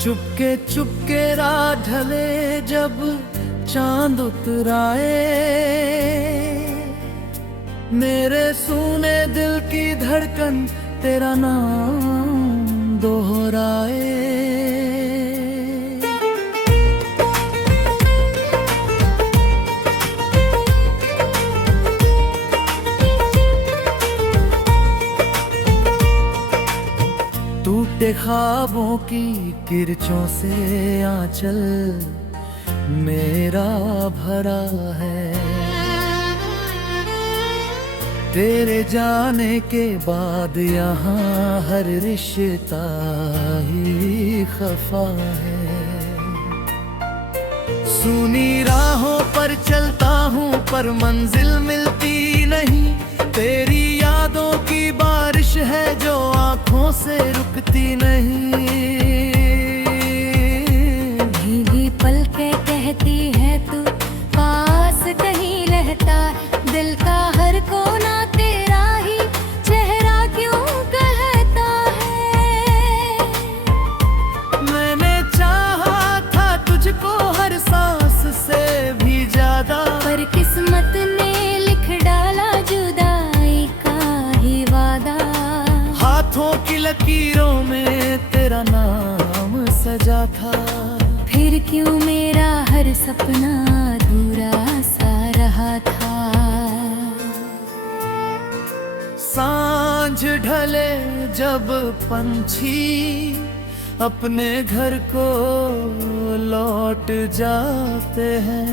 चुपके रात ढले जब चांद उतराए, मेरे सूने दिल की धड़कन तेरा नाम दोहराए। टूटे ख्वाबों की किरचों से आंचल मेरा भरा है, तेरे जाने के बाद यहाँ हर रिश्ता ही खफा है। सुनी राहों पर चलता हूँ पर मंजिल मिलती नहीं, तेरी यादों की बारिश है जो आँखों से रुकती नहीं। भीगी पलकें कहती है तू पास कहीं रहता, दिल का हर कोना तेरा ही चेहरा क्यों कहता है। मैंने चाहा था तुझको हर सांस से भी ज्यादा, पर किस्मत ने लिख डाला जुदाई का ही वादा। हाथों की लकीरों में तेरा नाम सजा था, फिर क्यों मेरा हर सपना अधूरा सा रहा था। सांझ ढले जब पंछी अपने घर को लौट जाते हैं,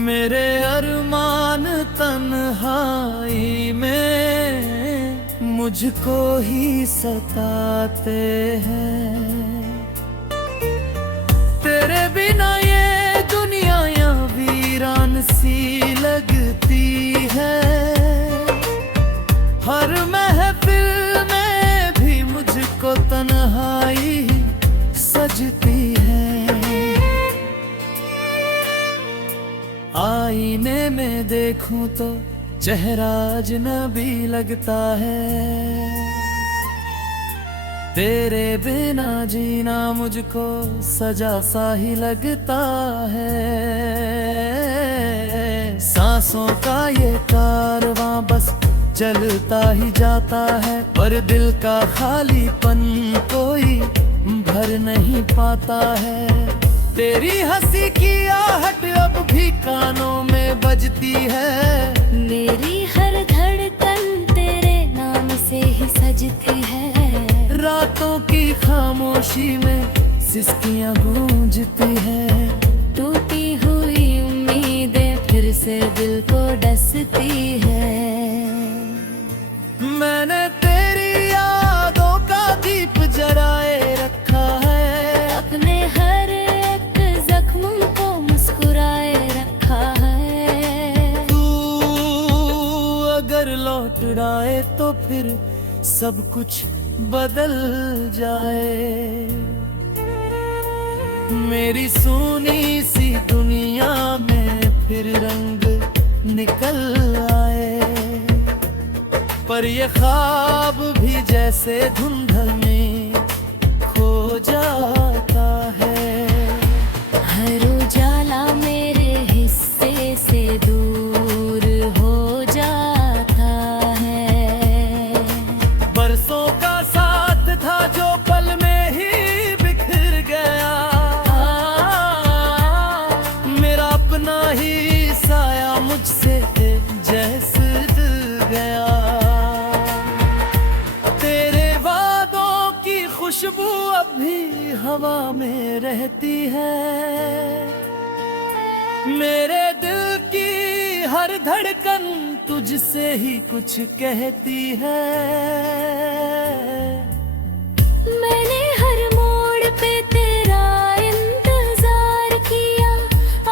मेरे अरमान तन्हाई में मुझको ही सताते हैं। तेरे बिना ये दुनिया यहाँ वीरान सी लगती है, हर महफिल में भी मुझको तन्हाई सजती है। आईने में देखूं तो चेहरा अजनबी लगता है, तेरे बिना जीना मुझको सजा सा ही लगता है। सांसों का ये कारवां बस चलता ही जाता है, पर दिल का खालीपन कोई भर नहीं पाता है। तेरी हंसी की आहट अब भी कानों में बजती है, मेरी हर धड़कन तेरे नाम से ही सजती है। रातों की खामोशी में सिसकियां गूंजती है, टूटी हुई उम्मीदें फिर से दिल को डसती है। मैंने तेरी यादों का दीप जलाए रखा है, अपने हर एक जख्म को मुस्कुराए रखा है। तू अगर लौट आए तो फिर सब कुछ बदल जाए। मेरी सूनी सी दुनिया में फिर रंग निकल आए, पर ये ख्वाब भी जैसे धुंधल में खो जाता है। हर उजाला मेरे हिस्से से दूर हो जाता है। बरसों का साथ था जो पल में ही बिखर गया, मेरा अपना ही साया मुझसे जैसे डर गया। खुशबू अब भी हवा में रहती है, मेरे दिल की हर धड़कन तुझसे ही कुछ कहती है। मैंने हर मोड़ पे तेरा इंतजार किया,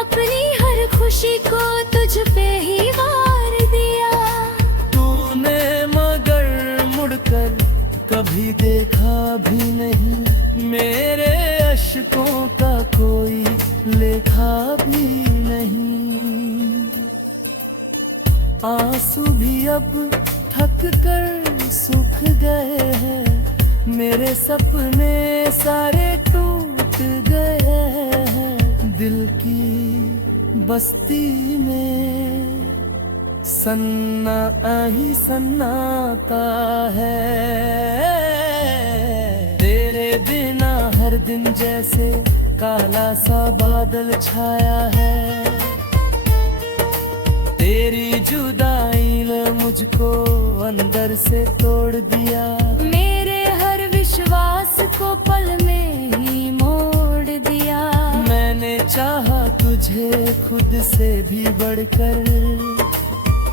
अपनी हर खुशी को तुझ पे ही वार दिया। तूने मगर मुड़कर कभी देखा भी नहीं, मेरे अश्कों का कोई लेखा भी नहीं। आंसू भी अब थक कर सूख गए हैं, मेरे सपने सारे टूट गए हैं दिल की बस्ती में। सन्ना ही सन्नाटा है, तेरे बिना हर दिन जैसे काला सा बादल छाया है। तेरी जुदाई ने मुझको अंदर से तोड़ दिया। मेरे हर विश्वास को पल में ही मोड़ दिया। मैंने चाहा तुझे खुद से भी बढ़कर,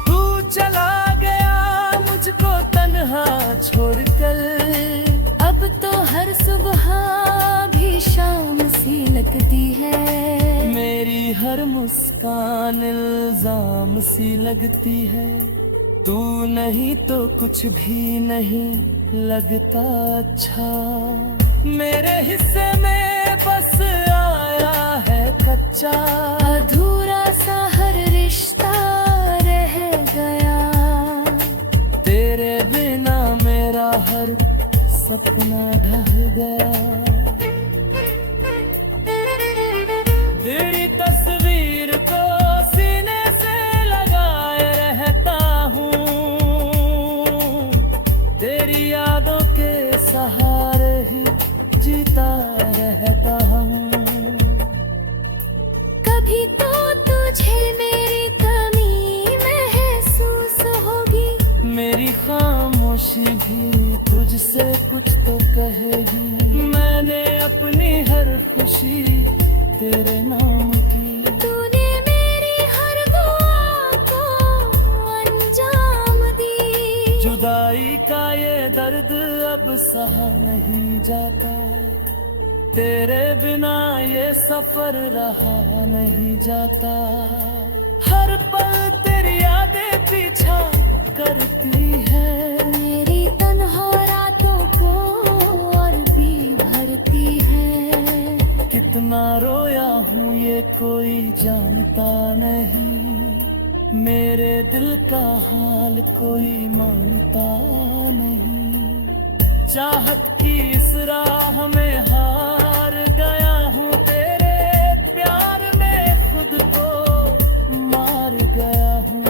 तू चला गया मुझको तन्हा छोड़कर। अब तो हर सुबह भी शाम सी लगती है। मेरी हर मुस्कान इल्जाम सी लगती है। तू नहीं तो कुछ भी नहीं लगता अच्छा। मेरे हिस्से में बस आया है कच्चा, अधूरा सा हर रिश्ता रह गया। तेरे बिना मेरा हर सपना ढह गया। तेरी तस्वीर को सीने से लगाए रहता हूँ, तेरी यादों के सहारे ही जीता रहता हूँ। कभी तो तुझे मेरी कमी महसूस होगी। मेरी खामोशी भी तुझसे कुछ तो कहेगी। मैंने अपनी हर खुशी तेरे नाम की। तूने मेरी हर दुआ को अंजाम दी। जुदाई का ये दर्द अब सहा नहीं जाता। तेरे बिना ये सफर रहा नहीं जाता। हर पल तेरी यादें पीछा करती है। मेरी तन्हा रातों को और भी भरती है। कितना रोया हूँ ये कोई जानता नहीं। मेरे दिल का हाल कोई मानता नहीं। चाहत की इस राह में हार गया हूँ। तेरे प्यार में खुद को मार गया हूँ।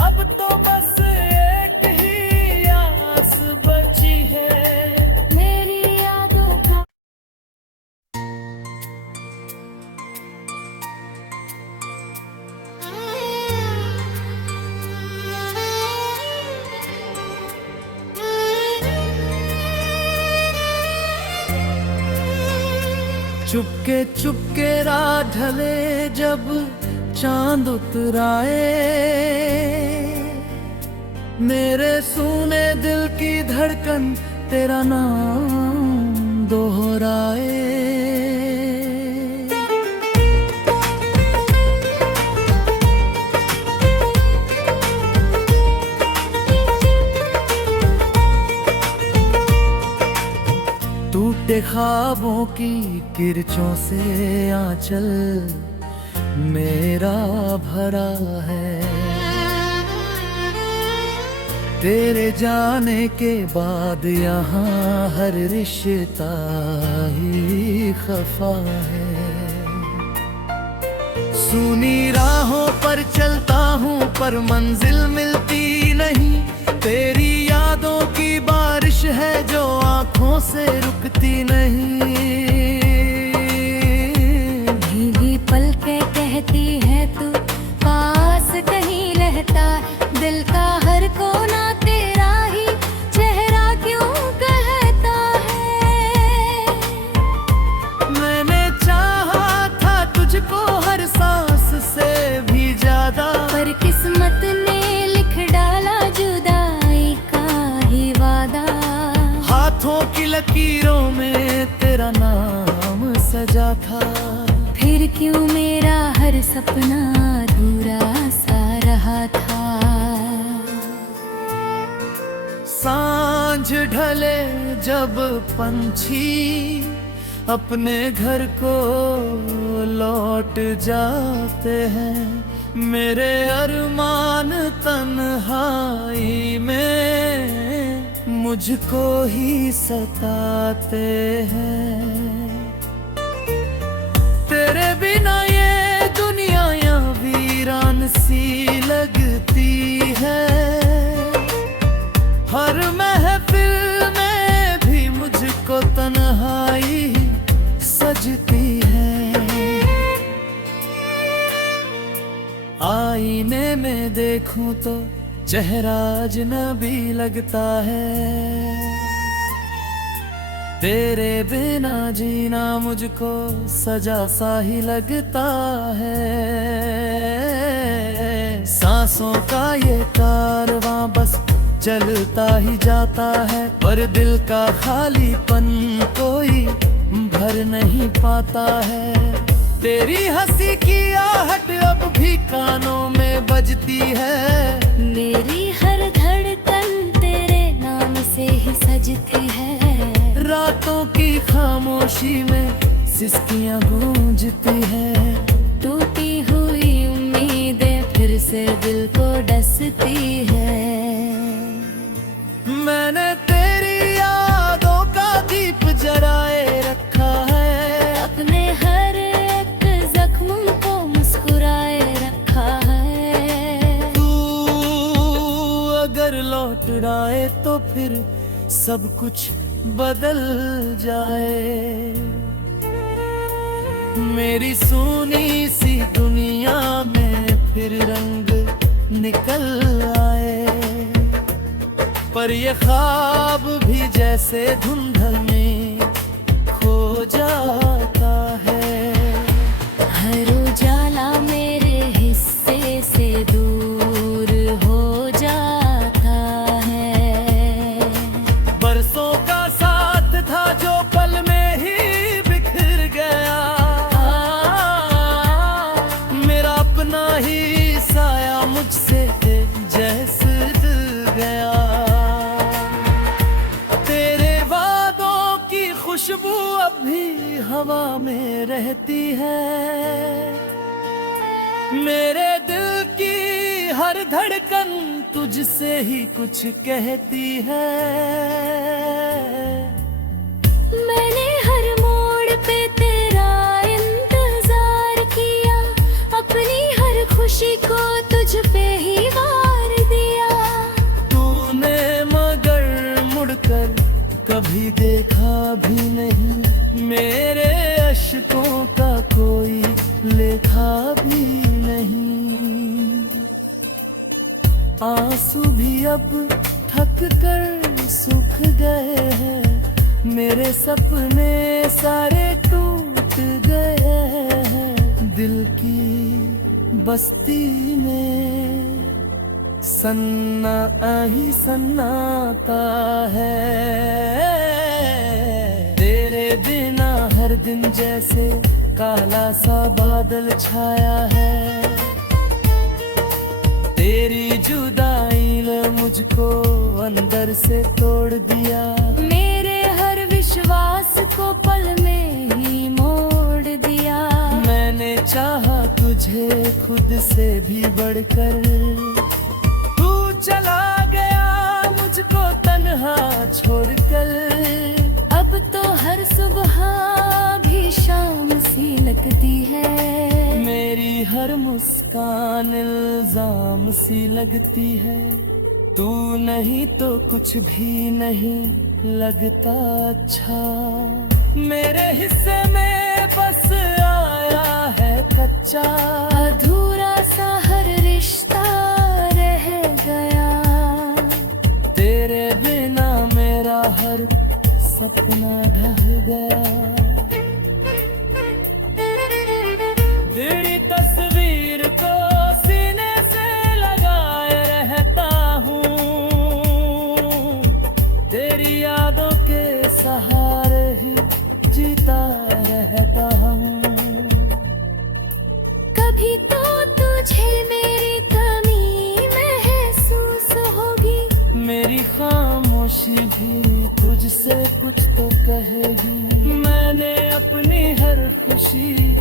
अब तो बस एक ही आस बची है। मेरी यादों का चुपके चुपके रात ढले जब चांद उतराए, मेरे सूने दिल की धड़कन तेरा नाम दोहराए। टूटे ख्वाबों की किरचों से आंचल मेरा भरा है। तेरे जाने के बाद यहाँ हर रिश्ता ही खफा है। सुनी राहों पर चलता हूँ पर मंजिल मिलती नहीं। तेरी यादों की बारिश है जो आंखों से रुकती नहीं। भीगी पलकें कहती है तू पास कहीं रहता। दिल का हर कोना तेरा ही चेहरा क्यों कहता है। मैंने चाहा था तुझको हर सांस से भी ज्यादा, पर किस्मत ने लिख डाला जुदाई का ही वादा। हाथों की लकीरों में तेरा नाम सजा था। फिर क्यों मेरा हर सपना अधूरा सा रहा था। सांझ ढले जब पंछी अपने घर को लौट जाते हैं, मेरे अरमान तन्हाई में मुझको ही सताते हैं। तन्हाई सजती है। आईने में देखूं तो चेहरा अजनबी लगता है। तेरे बिना जीना मुझको सजा सा ही लगता है। सांसों का ये कारवां बस चलता ही जाता है, पर दिल का खालीपन कोई भर नहीं पाता है। तेरी हंसी की आहट अब भी कानों में बजती है। मेरी हर धड़कन तेरे नाम से ही सजती है। रातों की खामोशी में सिसकियां गूंजती है। टूटी हुई उम्मीदें फिर से दिल को डसती है। मैंने तेरी यादों का दीप जलाए रखा है। अपने हर एक जख्म को मुस्कुराए रखा है। तू अगर लौट आए तो फिर सब कुछ बदल जाए। मेरी सूनी सी दुनिया में फिर रंग निकल आए। पर ये ख्वाब भी जैसे धुंधल में खो जाता है। हर उजाला मेरे हिस्से से दूर हो जाता है। बरसों का साथ था जो पल में ही बिखर गया। मेरा अपना ही साया मुझसे जैसे डर गया। तेरे वादों की खुशबू अब भी हवा में रहती है। मेरे दिल की हर धड़कन तुझसे ही कुछ कहती है। मैंने हर मोड़ पे तेरा इंतजार किया। अपनी हर खुशी को तुझ पे ही वार दिया। तूने मगर मुड़कर कभी देखा भी नहीं। मेरे अश्कों का कोई लेखा भी नहीं। आंसू भी अब थक कर सूख गए हैं। मेरे सपने सारे टूट गए हैं। दिल की बस्ती में सन्ना ही सन्नाटा है। तेरे बिना हर दिन जैसे काला सा बादल छाया है। तेरी जुदाई ने मुझको अंदर से तोड़ दिया। मेरे हर विश्वास को पल में ही मोड़ दिया। मैंने चाहा तुझे खुद से भी बढ़कर। तू चला गया मुझको तन्हा छोड़कर। अब तो हर सुबह भी शाम सी लगती है। मेरी हर मुस्कान इल्जाम सी लगती है। तू नहीं तो कुछ भी नहीं लगता अच्छा। मेरे हिस्से में बस आया है कच्चा। अधूरा सा हर रिश्ता रह गया। तेरे बिना मेरा हर सपना ढह गया। तेरी तस्वीर को सीने से लगाए रहता हूँ। तेरी यादों के सहारे ही जीता रहता हूँ। कभी तो तुझे मेरी कमी महसूस होगी। मेरी खामोशी भी तुझसे कुछ तो कहेगी। मैंने अपनी हर खुशी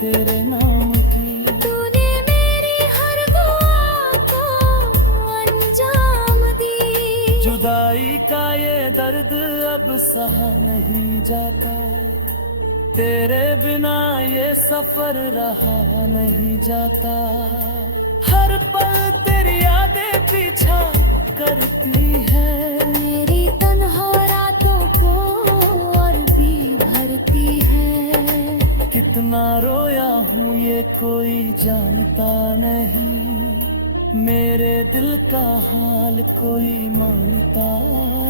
तेरे नाम की। तूने मेरी हर दुआ को अंजाम दी। जुदाई का ये दर्द अब सहा नहीं जाता। तेरे बिना ये सफर रहा नहीं जाता। हर पल तेरी यादें पीछा करती है। मेरी तन्हा रातों को और भी कितना रोया हूँ ये कोई जानता नहीं, मेरे दिल का हाल कोई मानता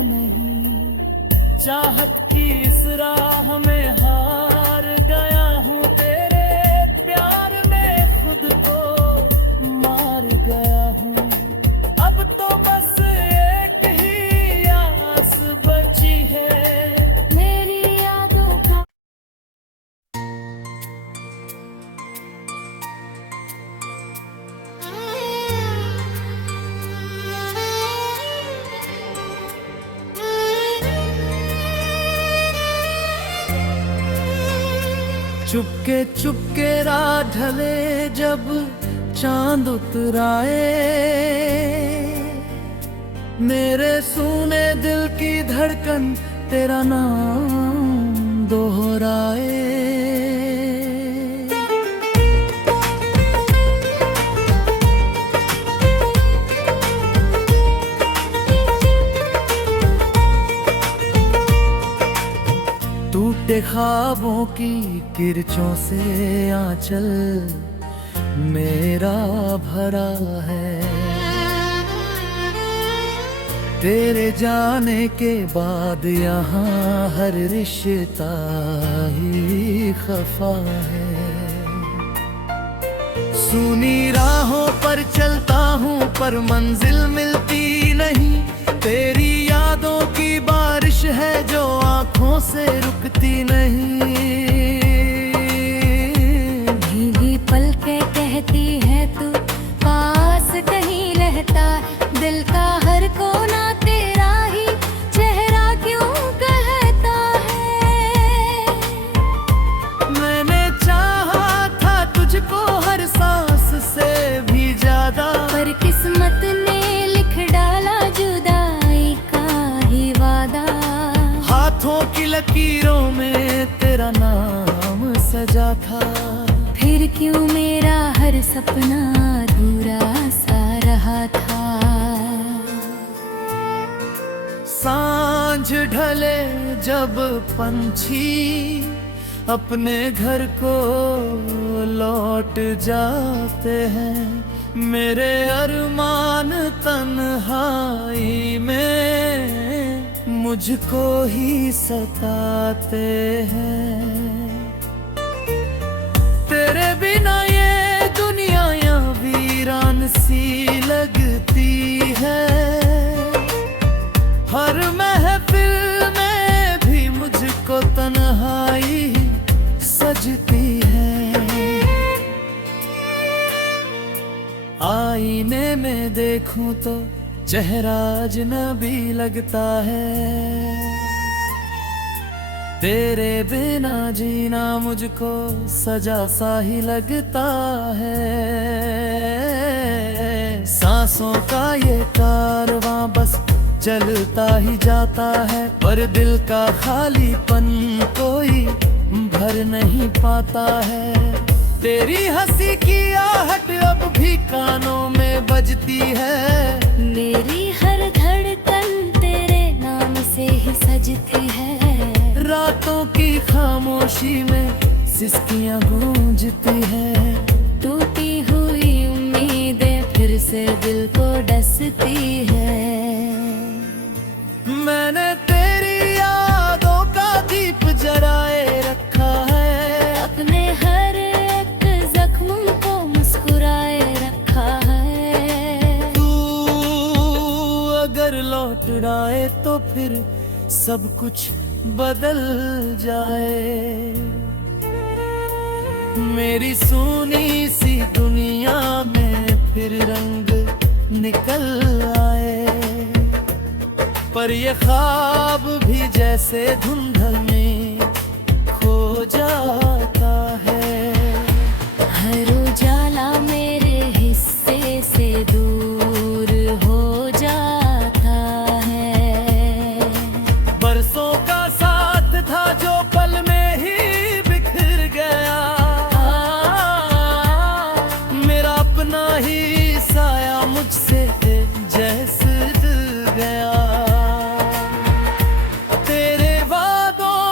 नहीं। चाहत की इस राह में हार गया हूँ, तेरे प्यार में खुद को मार गया हूँ। अब तो बस एक ही आस बची है, मेरी यादों का चुपके चुपके राह ढले जब चांद उतराए, मेरे सूने दिल की धड़कन तेरा नाम दोहराए। टूटे ख्वाबों की किरचों से आंचल मेरा भरा है, तेरे जाने के बाद यहाँ हर रिश्ता ही खफा है। सुनी राहों पर चलता हूँ पर मंजिल मिलती नहीं, तेरी यादों की बारिश है जो आंखों से रुकती नहीं। भीगी पलकें कहती है तू पास कहीं रहता, दिल का हर कोना तेरा ही चेहरा क्यों कहता है। मैंने चाहा था तुझको हर सांस से भी ज्यादा, पर किस्मत ने लिख डाला जुदाई का ही वादा। हाथों की लकीरों में तेरा नाम सजा था, फिर क्यों मेरा हर सपना अधूरा सा रहा था। सांझ ढले जब पंछी अपने घर को लौट जाते हैं, मेरे अरमान तन्हाई में मुझको ही सताते हैं। तेरे बिना ये दुनिया यहाँ वीरान सी लगती है, हर महफिल में भी मुझको तन्हाई सजती है। आईने में देखूं तो चेहरा अजनबी लगता है, तेरे बिना जीना मुझको सजा सा ही लगता है। सांसों का ये कारवां बस चलता ही जाता है, पर दिल का खालीपन कोई भर नहीं पाता है। तेरी हंसी की आहट अब भी कानों में बजती है, मेरी हर धड़कन तेरे नाम से ही सजती है। रातों की खामोशी में सिसकियां गूंजती है, टूटी हुई उम्मीदें फिर से दिल को डसती है। मैंने तेरी यादों का दीप जलाए रखा है, अपने हर एक जख्म को मुस्कुराए रखा है। तू अगर लौट आए तो फिर सब कुछ बदल जाए। मेरी सूनी सी दुनिया में फिर रंग निकल आए, पर ये ख्वाब भी जैसे धुंधल में खो जाता है। हर उजाला मेरे हिस्से से दूर हो जाता है। बरसों का साथ था जो पल में ही बिखर गया, मेरा अपना ही साया मुझसे जैसे डर गया। तेरे वादों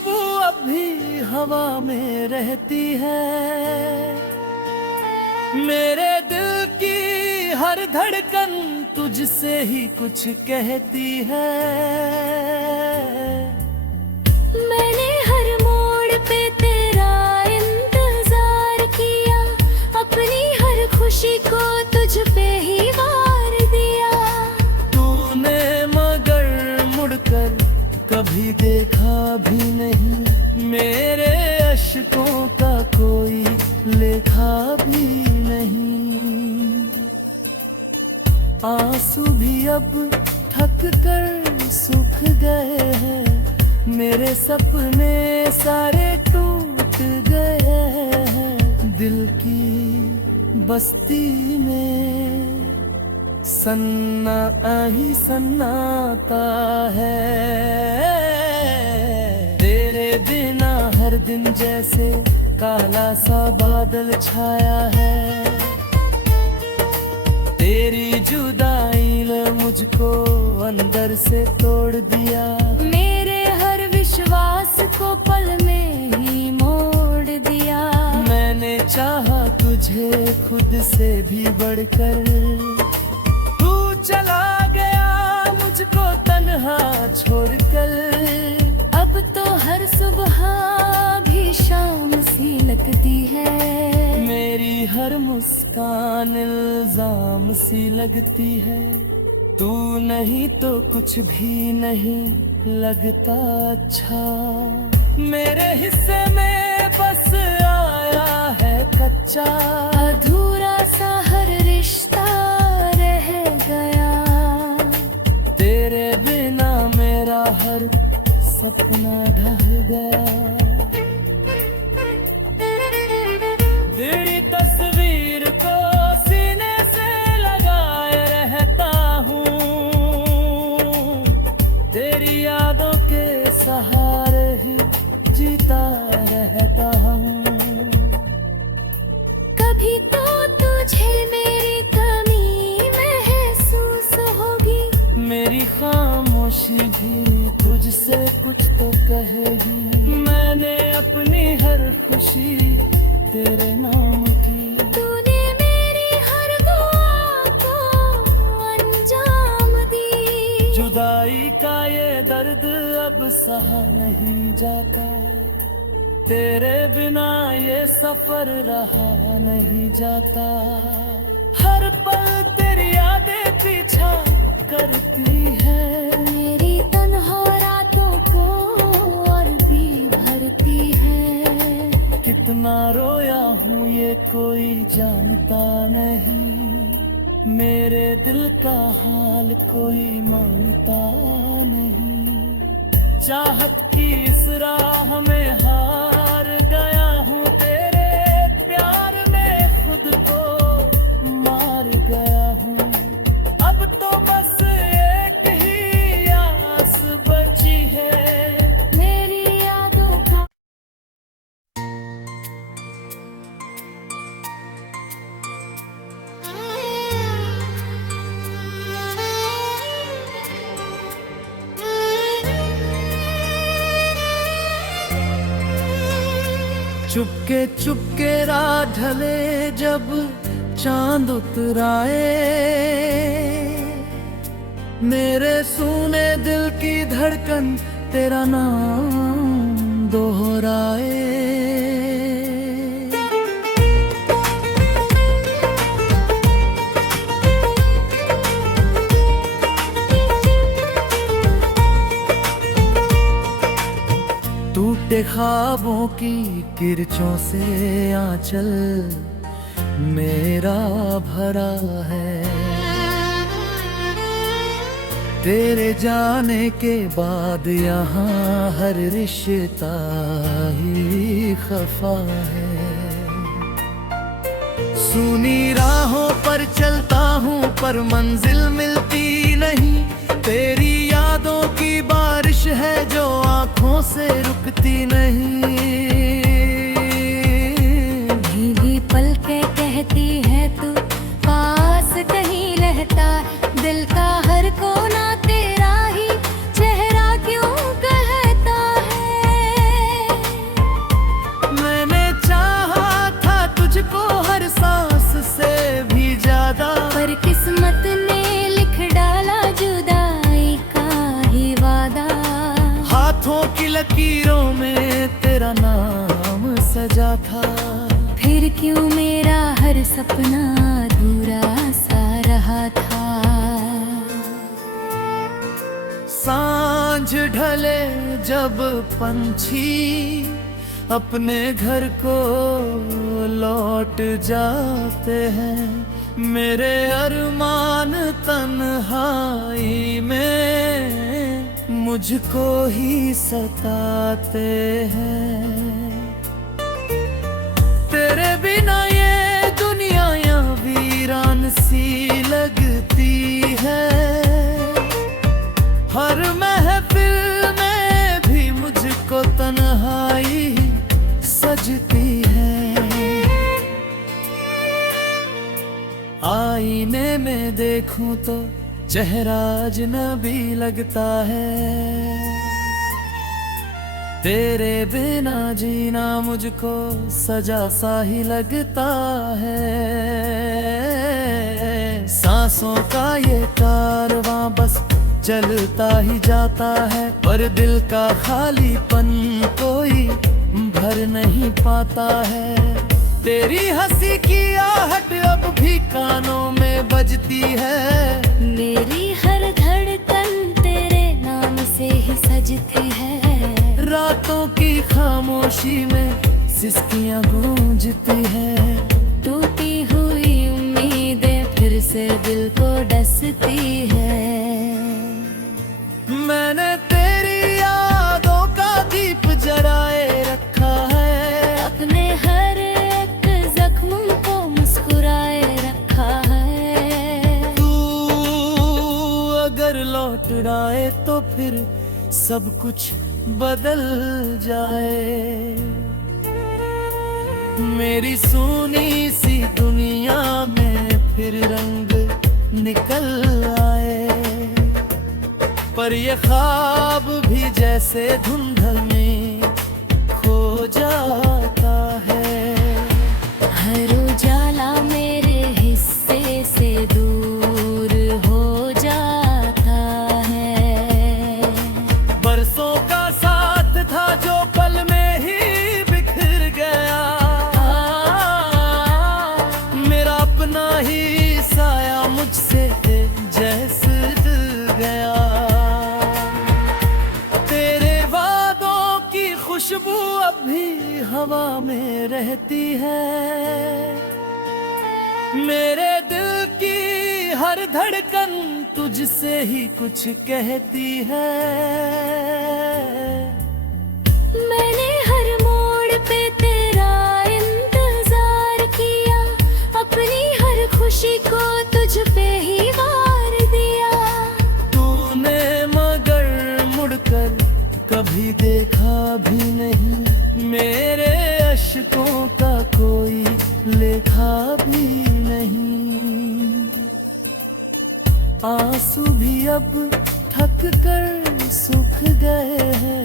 खुशबू अब भी हवा में रहती है। मेरे दिल की हर धड़कन तुझसे ही कुछ कहती है। मैंने हर मोड़ पे तेरा इंतजार किया, अपनी हर खुशी को तुझ पे ही वार दिया। तूने मगर मुड़कर कभी देखा भी नहीं, मेरे अश्कों का कोई लेखा भी नहीं। आंसू भी अब थक कर सूख गए हैं, मेरे सपने सारे टूट गए हैं। दिल की बस्ती में सन्ना ही सन्नाटा है। तेरे बिना हर दिन जैसे काला सा बादल छाया है। तेरी जुदाई ने मुझको अंदर से तोड़ दिया। मेरे हर विश्वास को पल में ही मोड़ दिया। मैंने चाहा तुझे खुद से भी बढ़कर, तू चला गया मुझको तन्हा छोड़कर। अब तो हर सुबह भी शाम सी लगती है। मेरी हर मुस्कान इल्जाम सी लगती है। तू नहीं तो कुछ भी नहीं लगता अच्छा। मेरे हिस्से में बस आया है कच्चा, अधूरा सा हर रिश्ता रह गया। तेरे बिना मेरा हर सपना ढह गया। तेरी तस्वीर को सीने से लगाए रहता हूँ, तेरी यादों के सहारे ही जीता रहता हूँ। कभी तो तुझे मेरी कमी महसूस होगी, मेरी खामोशी भी तुझसे कुछ तो कहेगी। मैंने अपनी हर खुशी तेरे नाम की, तूने मेरी हर दुआ को अंजाम दी। जुदाई का ये दर्द अब सहा नहीं जाता, तेरे बिना ये सफर रहा नहीं जाता। हर पल तेरी यादें पीछा करती है, मेरी तन्हा रातों को और भी भरती है। कितना रोया हूँ ये कोई जानता नहीं, मेरे दिल का हाल कोई मानता नहीं। चाहत की इस राह में हार गया हूँ, तेरे प्यार में खुद को मार गया हूँ। अब तो बस एक ही आस बची है, मेरी यादों का चुपके चुपके रात ढले जब चांद उतराए, मेरे सूने दिल की धड़कन तेरा नाम दोहराए। टूटे ख्वाबों की किरचों से आंचल मेरा भरा है, तेरे जाने के बाद यहाँ हर रिश्ता ही खफा है। सुनी राहों पर चलता हूँ पर मंजिल मिलती नहीं, तेरी यादों की बारिश है जो आंखों से रुकती नहीं। भीगी पलकें कहती है तू पास कहीं रहता, दिल का हर कोना तेरा ही चेहरा क्यों कहता है। सपना अधूरा सा रहा था। सांझ ढले जब पंछी अपने घर को लौट जाते हैं, मेरे अरमान तन्हाई में मुझको ही सताते हैं। तेरे बिना ये दुनिया यहाँ वीरान सी लगती है, हर महफिल में भी मुझको तन्हाई सजती है। आईने में देखूं तो चेहरा अजनबी लगता है, तेरे बिना जीना मुझको सजा सा ही लगता है। सांसों का ये कारवां बस चलता ही जाता है, पर दिल का खालीपन कोई भर नहीं पाता है। तेरी हंसी की आहट अब भी कानों में बजती है, मेरी हर धड़कन तेरे नाम से ही सजती है। रातों की खामोशी में सिसकियां गूंजती है, टूटी हुई उम्मीदें फिर से दिल को डसती है। मैंने तेरी यादों का दीप जलाए रखा है, अपने हर एक जख्म को मुस्कुराए रखा है। तू अगर लौट आए तो फिर सब कुछ बदल जाए। मेरी सूनी सी दुनिया में फिर रंग निकल आए, पर ये ख्वाब भी जैसे धुंधल में खो जाता है। हर उजाला मेरे हिस्से से दूर हो जाता है। बरसों का साथ था जो पल में ही बिखर गया, मेरा अपना ही साया मुझसे जैसे डर गया। खुशबू अब भी हवा में रहती है, मेरे दिल की हर धड़कन तुझसे ही कुछ कहती है। मैंने हर मोड़ पे तेरा इंतजार किया, अपनी हर खुशी को तुझ पे ही वार दिया। तूने मगर मुड़कर कभी देखा भी नहीं, मेरे अश्कों का कोई लेखा भी नहीं। आंसू भी अब थक कर सूख गए हैं,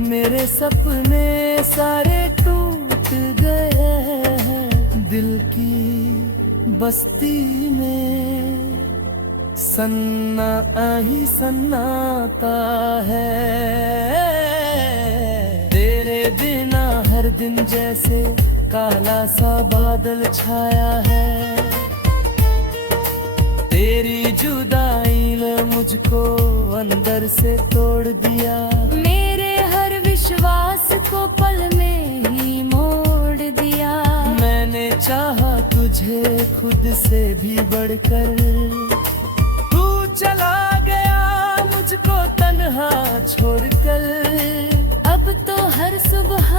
मेरे सपने सारे टूट गए हैं। दिल की बस्ती में सन्ना ही सन्नाटा है, तेरे बिना हर दिन जैसे काला सा बादल छाया है। तेरी जुदाई ने मुझको अंदर से तोड़ दिया, मेरे हर विश्वास को पल में ही मोड़ दिया। मैंने चाहा तुझे खुद से भी बढ़कर, चला गया मुझको तन्हा छोड़कर। अब तो हर सुबह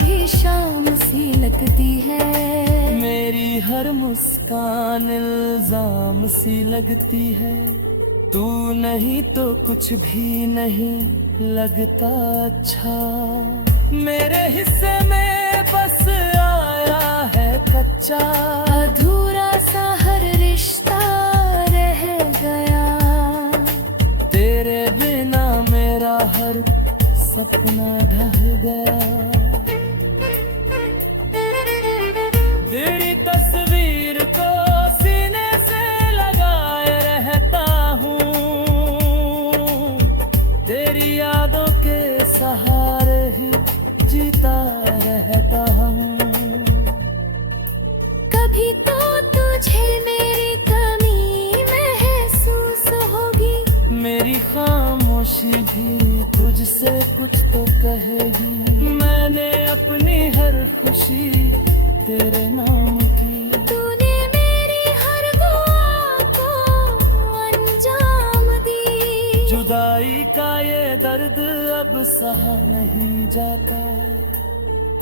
भी शाम सी लगती है, मेरी हर मुस्कान इल्जाम सी लगती है। तू नहीं तो कुछ भी नहीं लगता अच्छा, मेरे हिस्से में बस आया है कच्चा। अधूरा सा हर रिश्ता रह गया, तेरे बिना मेरा हर सपना ढह गया। तेरी तस्वीर को सीने से लगाए रहता हूँ, तेरी यादों के सहारे ही जीता रहता हूँ। कभी तो हर खुशी तेरे नाम की। तूने मेरी हर दुआ को अंजाम दी। जुदाई का ये दर्द अब सहा नहीं जाता,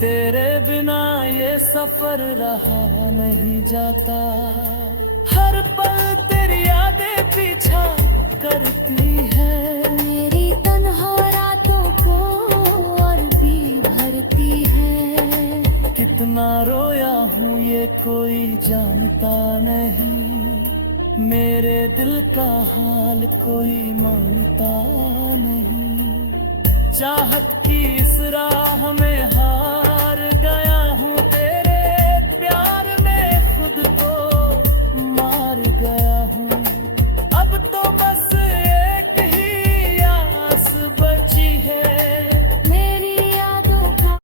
तेरे बिना ये सफर रहा नहीं जाता। हर पल तेरी यादें पीछा करती है, मेरी तन्हा रातों को और भी भरती है। कितना रोया हूँ ये कोई जानता नहीं, मेरे दिल का हाल कोई मानता नहीं। चाहत की इस राह में